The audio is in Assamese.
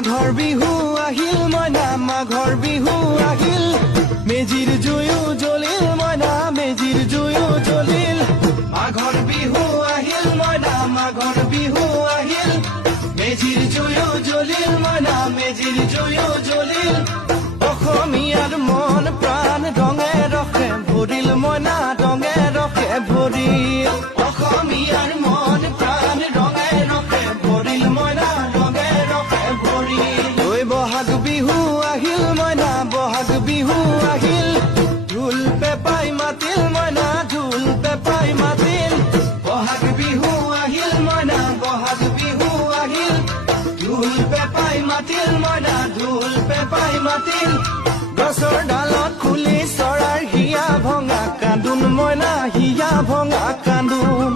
মাঘৰ বিহু আহিল মইনা মাঘৰ বিহু আহিল মেজিৰ জুয়ো জ্বলিল মইনা মেজিৰ জুয়ো জ্বলিল মাঘৰ বিহু আহিল মইনা মাঘৰ বিহু আহিল মেজিৰ জুয়ো জ্বলিল মইনা মেজিৰ জুয়ো জ্বলিল অসমীয়াৰ মন প্ৰাণ ৰঙে ৰখে ভৰিল মইনা ৰঙে ৰখে ভৰিল অসমীয়াৰ মন প্ৰাণ ৰঙে ৰখে ভৰিল মইনা ৰঙে ৰখে ভৰিল ঐ বহাগ বিহু আহিল মইনা বহাগ বিহু আহিল ঢোল পেপাই মাতিল মইনা ঢোল পেপাই মাতিল বহাগ বিহু আহিল মইনা বহাগ বিহু আহিল ঢোল পেপাই মাতিল মইনা ঢোল পেপাই মাতিল গছৰ ডালত খুলি চৰাৰ হিয়া ভঙা কান্দোন মইনা হিয়া ভঙা কান্দোন